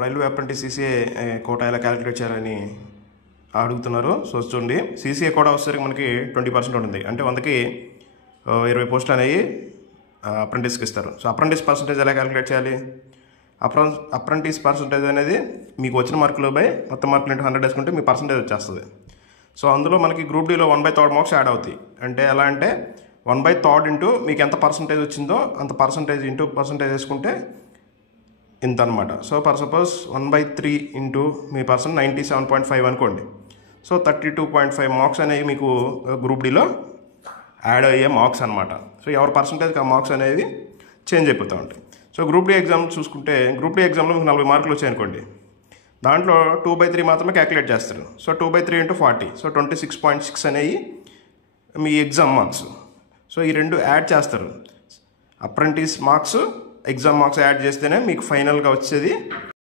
Railway apprentice CCA quota ఎలా calculate చేయాలని అడుగుతున్నారు. సో చూడండి, సీసీఏ కోటా వచ్చేసరికి మనకి 20% ఉంటుంది. అంటే 100కి 20 పోస్టులు అనేవి అప్రెంటిస్కి ఇస్తారు. సో అప్రెంటిస్ పర్సంటేజ్ ఎలా క్యాలిక్యులేట్ చేయాలి? అప్రెంటిస్ పర్సంటేజ్ అనేది మీకు వచ్చిన మార్కులు బై మొత్తం మార్కులు ఇంటూ 100 వేసుకుంటే మీ పర్సంటేజ్ వచ్చేస్తుంది. సో అందులో మనకి గ్రూప్ డీలో 1/3 మార్క్స్ యాడ్ అవుతాయి. అంటే ఎలా అంటే 1/3 ఇంటూ మీకు ఎంత పర్సంటేజ్ వచ్చిందో అంత పర్సంటేజ్ ఇంటూ పర్సంటేజ్ వేసుకుంటే ఇంత అనమాట. So for suppose 1/3 into mu person 97.5 అనుకోండి. సో 32.5 మార్క్స్ అనేవి మీకు గ్రూప్ డీలో యాడ్ అయ్యే మార్క్స్ అనమాట. సో ఎవరి పర్సంటేజ్కి ఆ మార్క్స్ అనేవి చేంజ్ అయిపోతూ ఉంటాయి. సో గ్రూప్ డీ ఎగ్జామ్ చూసుకుంటే గ్రూప్ డీ ఎగ్జామ్లో మీకు 40 మార్కులు వచ్చాయనుకోండి, దాంట్లో 2/3 మాత్రమే క్యాలిక్యులేట్ చేస్తారు. సో 2/3 ఇంటూ 40, సో 26.6 అనేవి మీ ఎగ్జామ్ మార్క్స్. సో ఈ రెండు యాడ్ చేస్తారు. Apprentice marks, exam marks add చేస్తేనే మీకు ఫైనల్గా వచ్చేది